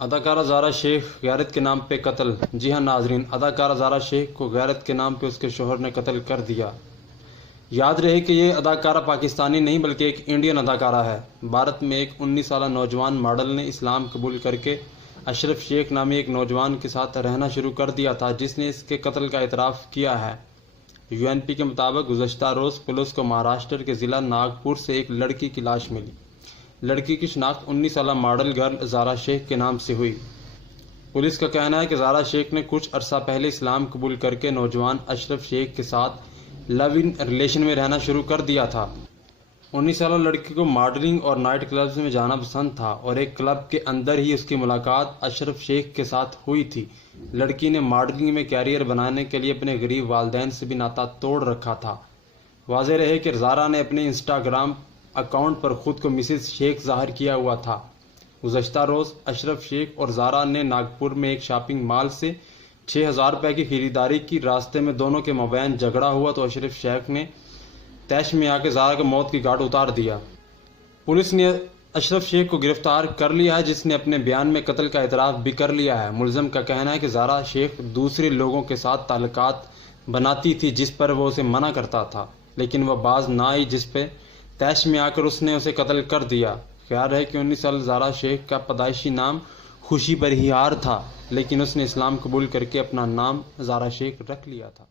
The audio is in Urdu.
اداکارہ زارا شیخ غیرت کے نام پہ قتل۔ جی ہاں ناظرین، اداکارہ زارا شیخ کو غیرت کے نام پہ اس کے شوہر نے قتل کر دیا۔ یاد رہے کہ یہ اداکارہ پاکستانی نہیں بلکہ ایک انڈین اداکارہ ہے۔ بھارت میں ایک 19 سالہ نوجوان ماڈل نے اسلام قبول کر کے اشرف شیخ نامی ایک نوجوان کے ساتھ رہنا شروع کر دیا تھا، جس نے اس کے قتل کا اعتراف کیا ہے۔ UNP کے مطابق گزشتہ روز پولیس کو مہاراشٹر کے ضلع ناگپور سے ایک لڑکی کی لاش ملی۔ لڑکی کی شناخت 19 سالہ ماڈل گرل زارا شیخ کے نام سے ہوئی۔ پولیس کا کہنا ہے کہ زارا شیخ نے کچھ عرصہ پہلے اسلام قبول کر کے نوجوان اشرف شیخ کے ساتھ لو ان ریلیشن میں رہنا شروع کر دیا تھا۔ 19 سالہ لڑکی کو ماڈلنگ اور نائٹ کلبز میں جانا پسند تھا اور ایک کلب کے اندر ہی اس کی ملاقات اشرف شیخ کے ساتھ ہوئی تھی۔ لڑکی نے ماڈلنگ میں کیریئر بنانے کے لیے اپنے غریب والدین سے بھی ناطا توڑ رکھا تھا۔ واضح رہے کہ زارا نے اپنے انسٹاگرام اکاؤنٹ پر خود کو مسز شیخ ظاہر کیا ہوا تھا۔ گزشتہ روز اشرف شیخ اور زارا نے ناگپور میں ایک شاپنگ مال سے 6,000 روپے کی خریداری کی۔ راستے میں دونوں کے مابین جھگڑا ہوا تو اشرف شیخ نے طیش میں آ کے زارا کو موت کی گھاٹ اتار دیا۔ پولیس نے اشرف شیخ کو گرفتار کر لیا ہے، جس نے اپنے بیان میں قتل کا اعتراف بھی کر لیا ہے۔ ملزم کا کہنا ہے کہ زارا شیخ دوسرے لوگوں کے ساتھ تعلقات بناتی تھی جس پر وہ اسے منع کرتا تھا، لیکن وہ باز نہ آئی، جس پہ طیش میں آ کر اس نے اسے قتل کر دیا۔ خیال ہے کہ 19 سال زارا شیخ کا پیدائشی نام خوشی پرہیار تھا، لیکن اس نے اسلام قبول کر کے اپنا نام زارا شیخ رکھ لیا تھا۔